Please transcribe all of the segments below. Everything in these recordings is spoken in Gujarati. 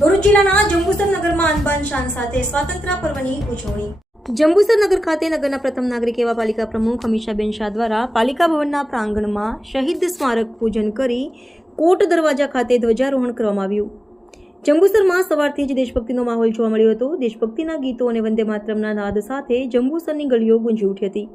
ભરૂચ જિલ્લાના જંબુસર નગરમાં અનબાન શાન સાથે સ્વાતંત્ર્ય પર્વની ઉજવણી. જંબુસર નગર ખાતે નગરના પ્રથમ નાગરિક એવા પાલિકા પ્રમુખ અમીષાબેન શાહ દ્વારા પાલિકા ભવનના પ્રાંગણમાં શહીદ સ્મારક પૂજન કરી કોટ દરવાજા ખાતે ધ્વજારોહણ કરવામાં આવ્યું. જંબુસરમાં સવારથી જ દેશભક્તિનો માહોલ જોવા મળ્યો હતો. દેશભક્તિના ગીતો અને વંદે માતરમના નાદ સાથે જંબુસરની ગલીઓ ગુંજી ઉઠી હતી.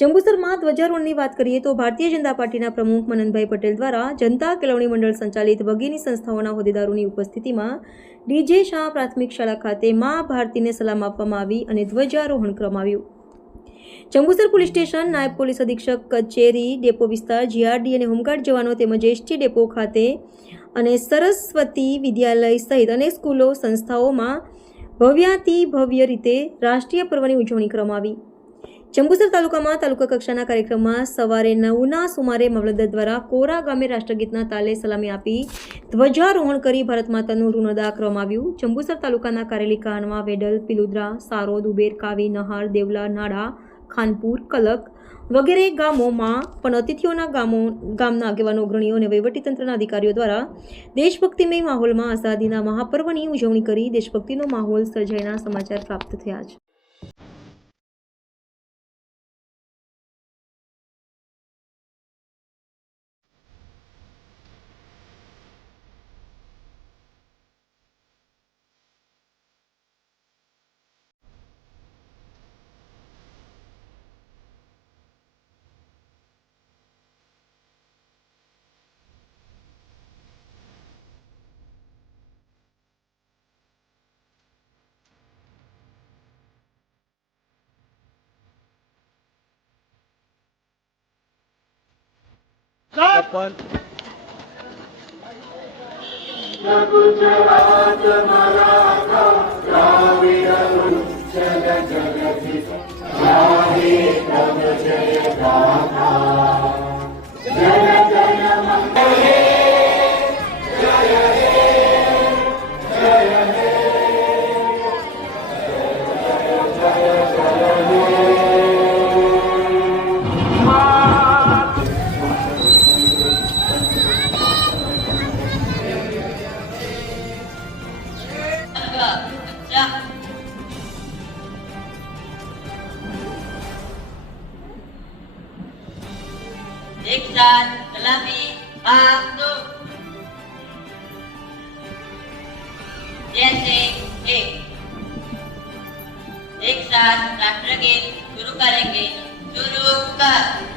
જંબુસરમાં ધ્વજારોહણની વાત કરીએ તો ભારતીય જનતા પાર્ટીના પ્રમુખ મનનભાઈ પટેલ દ્વારા જનતા કેળવણી મંડળ સંચાલિત વગેરેની સંસ્થાઓના હોદ્દેદારોની ઉપસ્થિતિમાં ડીજે શાહ પ્રાથમિક શાળા ખાતે મા ભારતીને સલામ આપવામાં આવી અને ધ્વજારોહણ કરવામાં જંબુસર પોલીસ સ્ટેશન, નાયબ પોલીસ અધિક્ષક, કચેરી, ડેપો વિસ્તાર, જીઆરડી અને હોમગાર્ડ જવાનો તેમજ એસટી ડેપો ખાતે અને સરસ્વતી વિદ્યાલય સહિત અનેક સ્કૂલો, સંસ્થાઓમાં ભવ્યાતિ ભવ્ય રીતે રાષ્ટ્રીય પર્વની ઉજવણી કરવામાં આવી. જંબુસર તાલુકામાં તાલુકા કક્ષાના કાર્યક્રમમાં સવારે નવના સુમારે મામલતદાર દ્વારા કોરા ગામે રાષ્ટ્રગીતના તાલે સલામી આપી ધ્વજારોહણ કરી ભારત માતાનું ઋણ અદા કરવામાં આવ્યું. જંબુસર તાલુકાના કારેલી કાનવા વેડલ, પિલુદ્રા, સારોદ, ઉબેર, કાવી, નહાર, દેવલા નાડા ખાનપુર, કલક વગેરે ગામોમાં પણ અતિથિઓના ગામો, ગામના આગેવાનો, અગ્રણીઓ અને વહીવટીતંત્રના અધિકારીઓ દ્વારા દેશભક્તિમય માહોલમાં આઝાદીના મહાપર્વની ઉજવણી કરી દેશભક્તિનો માહોલ સર્જાયના સમાચાર પ્રાપ્ત થયા છે. પણ एक जात गुलामी हा असतो जैसे एक एक साथ राष्ट्रगीत शुरू करेंगे शुरू कर